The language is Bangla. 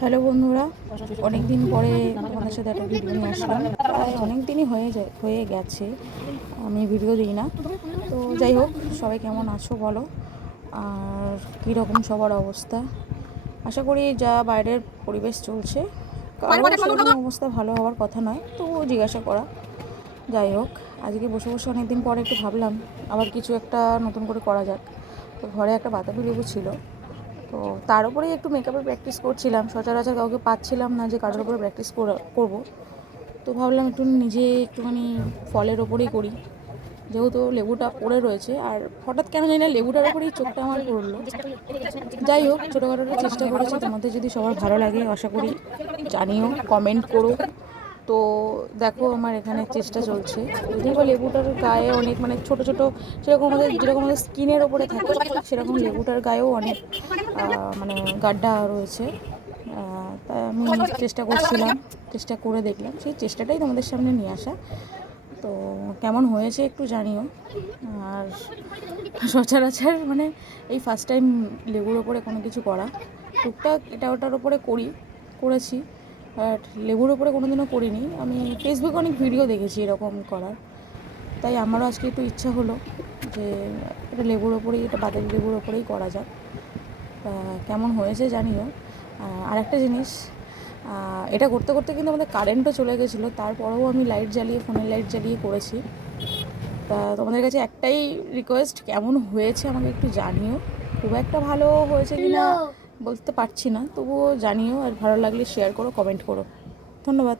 হ্যালো বন্ধুরা, অনেক দিন পরে তোমাদের সাথে একটা ভিডিও নিয়ে আসলাম। প্রায় অনেক দিনই হয়ে গেছে আমি ভিডিও দিই না। তো যাই হোক, সবাই কেমন আছো বলো, আর কীরকম সবার অবস্থা। আশা করি যা বাইরের পরিবেশ চলছে কারো সেরকম অবস্থা ভালো হওয়ার কথা নয়, তবুও জিজ্ঞাসা করা। যাই হোক, আজকে বসে বসে অনেক দিন পরে একটু ভাবলাম আবার কিছু একটা নতুন করে করা যাক। তো ঘরে একটা বাতাবি লেবু ছিল, তো তার উপরেই একটু মেকআপের প্র্যাকটিস করছিলাম। সচরাচর কাউকে পাচ্ছিলাম না যে কারোর উপরে প্র্যাকটিস করব। তো ভাবলাম একটু নিজে একটুখানি ফলের ওপরেই করি, যেহেতু লেবুটা পড়ে রয়েছে। আর হঠাৎ কেন জানি না লেবুটার ওপরেই চোখটা আমার পড়লো। যাই হোক, ছোটোখাটো একটা চেষ্টা করেছি। তোমাদের যদি সবার ভালো লাগে আশা করি জানিও, কমেন্ট করো। তো দেখো, আমার এখানে চেষ্টা চলছে। যদিও বা লেবুটার গায়ে অনেক ছোটো ছোটো, যেরকম আমাদের স্কিনের ওপরে থাকে সেরকম লেবুটার গায়েও অনেক গাড্ডা রয়েছে। তাই আমি চেষ্টা করছিলাম, চেষ্টা করে দেখলাম, সেই চেষ্টাটাই তোমাদের সামনে নিয়ে আসা। তো কেমন হয়েছে একটু জানিও। আর সচরাচর এই ফার্স্ট টাইম লেবুর ওপরে কোনো কিছু করা। টুকটাক এটা ওটার ওপরে করেছি, বাট লেবুর ওপরে কোনো দিনও করিনি। আমি ফেসবুকে অনেক ভিডিও দেখেছি এরকম করার, তাই আমারও আজকে একটু ইচ্ছা হলো যে এটা লেবুর ওপরেই, এটা বাতাবি লেবুর ওপরেই করা যাক। কেমন হয়েছে জানিও। আর একটা জিনিস, এটা করতে করতে কিন্তু আমাদের কারেন্টও চলে গেছিলো, তারপরেও আমি ফোনের লাইট জ্বালিয়ে করেছি। তা তোমাদের কাছে একটাই রিকোয়েস্ট, কেমন হয়েছে আমাকে একটু জানিও। খুব একটা ভালো হয়েছে কিনা বলতে পারছি না, তবুও জানিও। আর ভালো লাগলে শেয়ার করো, কমেন্ট করো। ধন্যবাদ।